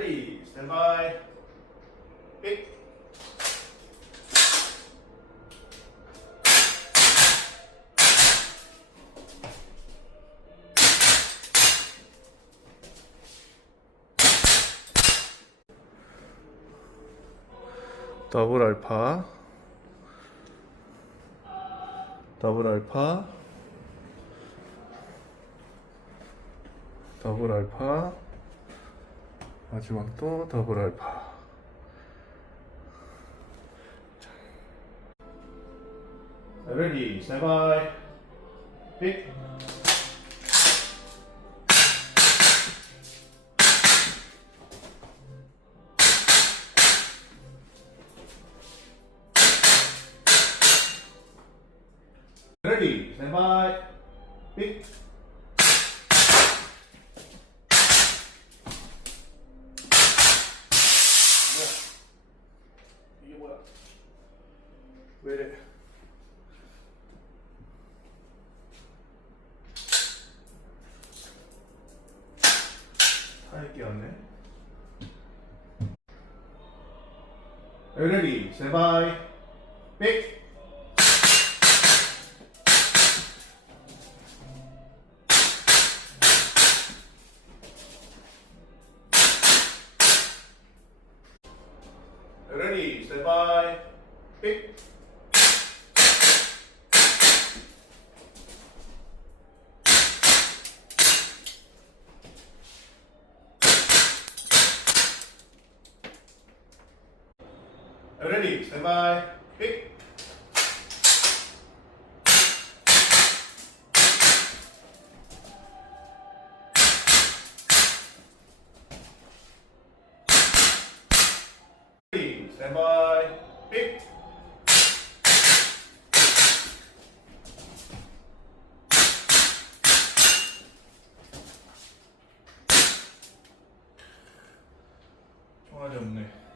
Ready, stand by, pick. 더블 알파, 더블 알파, 더블 알파, 마지막 또 더블 알파. Ready, stand by, pick. Ready, stand by, pick. 이게 뭐야? 왜 이래? 타이 끼었네. Ready, stand by, pick. Ready, stand by, pick. Ready, stand by, pick. Ready, stand by, pick. 총알이 없네.